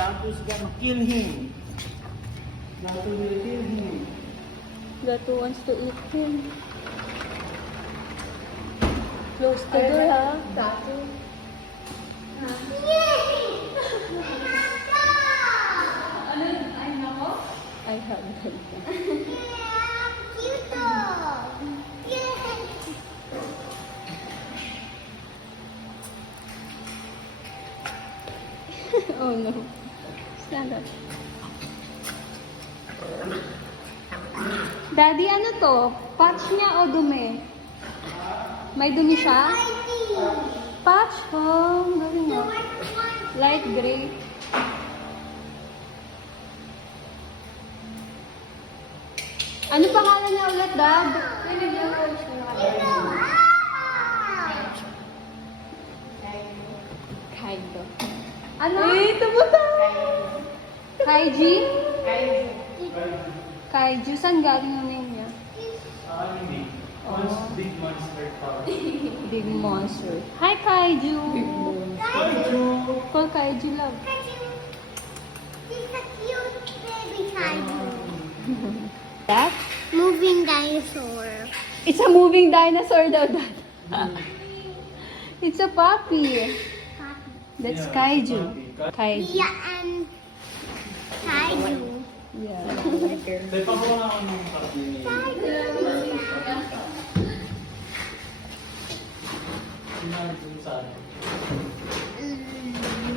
Datu's gonna kill him. Datu will kill him. Gato wants to eat him. Close the door, ha? Gato. Ano? Ay, nako? I have that. Cute dog. Oh no. Stand up. Daddy, ano to? Patch niya o dumi? May dumi siya? Patch? Oh, galing mo. Light gray. Ano pangalan niya ulit, Dad? Kaido. Ano? Eh, tumuta! Kaiji? Kaiju. Saan galing ang name niya? Anime. Big monster power. Big monster. Hi, Kaiju! Kaiju! Call Kaiju, love. He's a cute baby kaiju. That? Moving dinosaur. It's a moving dinosaur daw, Dad. It's a puppy. That's Yeah, Kaiju. puppy. Kaiju. Mia and kaiju. Yeah. May pagawa ako ng papi ni... Sinadun sa akin.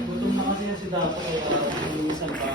Gutom na kasi si Dato kaya lulusan pa.